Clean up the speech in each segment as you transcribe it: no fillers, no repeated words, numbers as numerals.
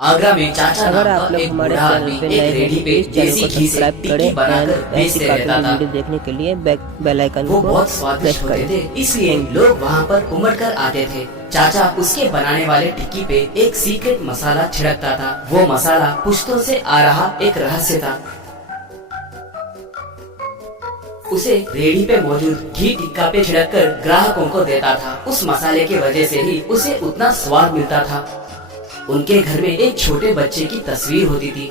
आगरा में चाचा अगर नाम आप का लोग एक हमारे बूढ़ा चैनल आदमी पे एक नए रेडी हैं पे तो इस चैनल देसी को घी से सब्सक्राइब टिक्की करें बनाकर एंड ऐसी बेचते रहता कार्टून था। वीडियो देखने के लिए बेल आइकन वो को बहुत प्रेस स्वादिष्ट होते करें। थे, इसलिए लोग वहाँ पर उमड़ कर आते थे। चाचा उसके बनाने वाले टिक्की पे एक सीक्रेट मसाला छिड़कता था। वो मसाला पुश्तों से आ रहा एक रहस्य था। उसे रेडी पे मौजूद घी टिक्का पे छिड़ककर ग्राहकों को देता था। उस मसाले की वजह से ही उसे उतना स्वाद मिलता था। उनके घर में एक छोटे बच्चे की तस्वीर होती थी।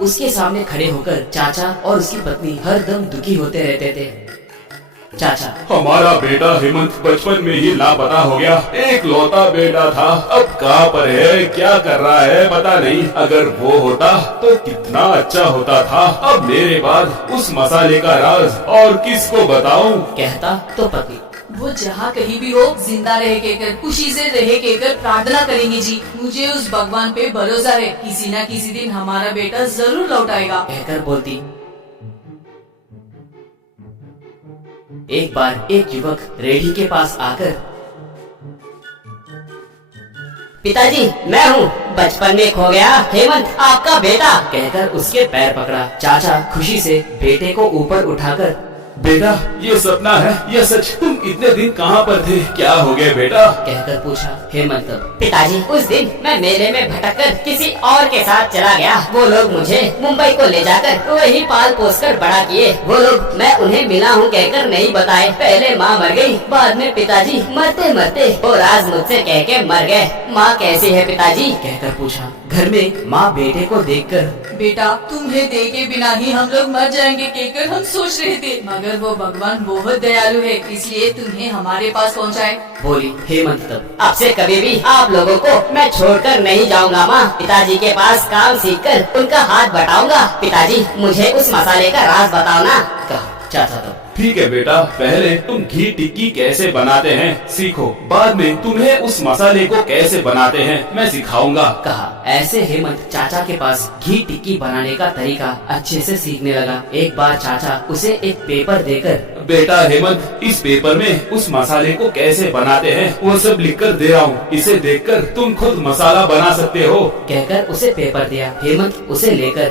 उसके सामने खड़े होकर चाचा और उसकी पत्नी हर दम दुखी होते रहते थे। चाचा, हमारा बेटा हेमंत बचपन में ही लापता हो गया। एक लौता बेटा था, अब कहाँ पर है, क्या कर रहा है पता नहीं। अगर वो होता तो कितना अच्छा होता था। अब मेरे बाद उस मसाले का राज और किसको बताऊं? कहता तो पति, वो जहाँ कहीं भी हो जिंदा रहे कहकर खुशी से रहे कहकर प्रार्थना करेंगे जी। मुझे उस भगवान पे भरोसा है, किसी न किसी दिन हमारा बेटा जरूर लौट आएगा। कहकर बोलती। एक बार एक युवक रेडी के पास आकर, पिताजी मैं हूँ, बचपन में खो गया हेमंत आपका बेटा, कहकर उसके पैर पकड़ा। चाचा खुशी से बेटे को ऊपर उठाकर, बेटा ये सपना है या सच? तुम इतने दिन कहाँ पर थे, क्या हो गया बेटा? कहकर पूछा हेमंत। पिताजी उस दिन मैं मेले में भटककर किसी और के साथ चला गया। वो लोग मुझे मुंबई को ले जाकर वही पाल पोस कर बड़ा किए। वो लोग मैं उन्हें मिला हूँ कहकर नहीं बताए। पहले माँ मर गई, बाद में पिताजी मरते मरते वो राज मुझसे कह के मर गए। माँ कैसी है पिताजी? कहकर पूछा। घर में माँ बेटे को देखकर, बेटा तुम्हें देखे बिना ही हम लोग मर जाएंगे कहकर हम सोच रहे थे, मगर वो भगवान बहुत दयालु है, इसलिए तुम्हें हमारे पास पहुँचाए। बोली हेमंत तब। अब से कभी भी आप लोगों को मैं छोड़कर नहीं जाऊंगा माँ। पिताजी के पास काम सीखकर उनका हाथ बटाऊंगा। पिताजी मुझे उस मसाले का राज बताओ ना, कहा चाचा तब। ठीक है बेटा, पहले तुम घी टिक्की कैसे बनाते हैं सीखो, बाद में तुम्हें उस मसाले को कैसे बनाते हैं मैं सिखाऊंगा, कहा। ऐसे हेमंत चाचा के पास घी टिक्की बनाने का तरीका अच्छे से सीखने लगा। एक बार चाचा उसे एक पेपर देकर, बेटा हेमंत इस पेपर में उस मसाले को कैसे बनाते हैं वो सब लिखकर दे रहा हूँ, इसे देखकर तुम खुद मसाला बना सकते हो, कहकर उसे पेपर दिया। हेमंत उसे लेकर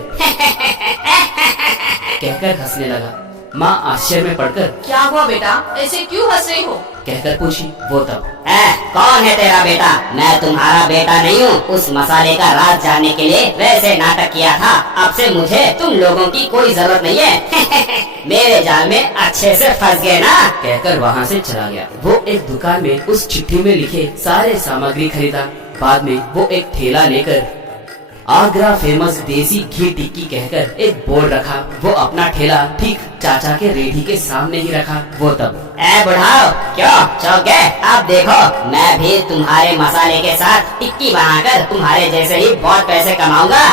कहकर हंसने लगा। माँ आश्चर्य में पड़कर, क्या हुआ बेटा, ऐसे क्यों हंस रही हो? कहकर पूछी। वो तब, कौन है तेरा बेटा? मैं तुम्हारा बेटा नहीं हूँ। उस मसाले का राज जानने के लिए वैसे नाटक किया था। अब से मुझे तुम लोगों की कोई जरूरत नहीं है। मेरे जाल में अच्छे से फंस गए ना, कहकर वहाँ से चला गया। वो एक दुकान में उस चिट्ठी में लिखे सारे सामग्री खरीदा। बाद में वो एक ठेला लेकर आगरा फेमस देसी घी टिक्की कहकर एक बोर्ड रखा। वो अपना ठेला ठीक चाचा के रेडी के सामने ही रखा। वो तब, बुढ़ाओ क्यों चौंक गए? अब देखो मैं भी तुम्हारे मसाले के साथ टिक्की बनाकर तुम्हारे जैसे ही बहुत पैसे कमाऊंगा।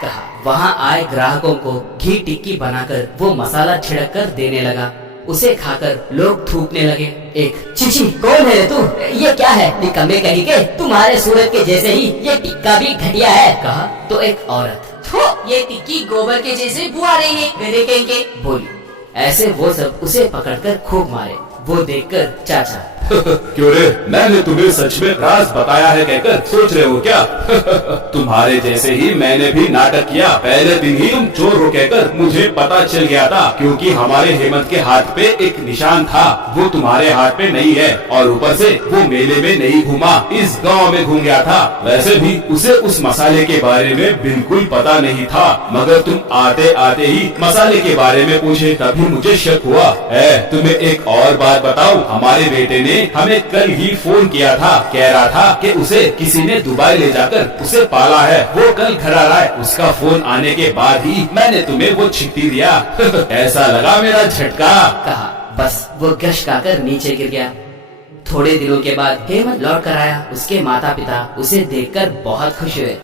कहा। वहाँ आए ग्राहकों को घी टिक्की बनाकर वो मसाला छिड़क कर देने लगा। उसे खाकर लोग थूकने लगे। एक, छी कौन है तू? ये क्या है निकम्मे कहीं के? तुम्हारे सूरत के जैसे ही ये टिक्का भी घटिया है, कहा। तो एक औरत, ये टिक्की गोबर के जैसे बुआ रही है, गधे कहेंगे, बोली। ऐसे वो सब उसे पकड़कर खूब मारे। वो देखकर चाचा, क्यों रे, मैंने तुम्हें सच में राज बताया है कहकर सोच रहे हो क्या? तुम्हारे जैसे ही मैंने भी नाटक किया। पहले दिन ही तुम चोर हो कहकर मुझे पता चल गया था, क्योंकि हमारे हेमंत के हाथ पे एक निशान था, वो तुम्हारे हाथ पे नहीं है। और ऊपर से वो मेले में नहीं घूमा, इस गांव में घूम गया था। वैसे भी उसे उस मसाले के बारे में बिल्कुल पता नहीं था, मगर तुम आते आते ही मसाले के बारे में पूछे, तभी मुझे शक हुआ। तुम्हें एक और बात बताऊं, हमारे बेटे ने हमें कल ही फोन किया था, कह रहा था कि उसे किसी ने दुबई ले जाकर उसे पाला है। वो कल घर आ रहा है। उसका फोन आने के बाद ही मैंने तुम्हें वो चिट्ठी दिया। ऐसा लगा मेरा झटका, कहा। बस वो गश खाकर नीचे गिर गया। थोड़े दिनों के बाद हेमंत लौट कर आया। उसके माता पिता उसे देखकर बहुत खुश हुए।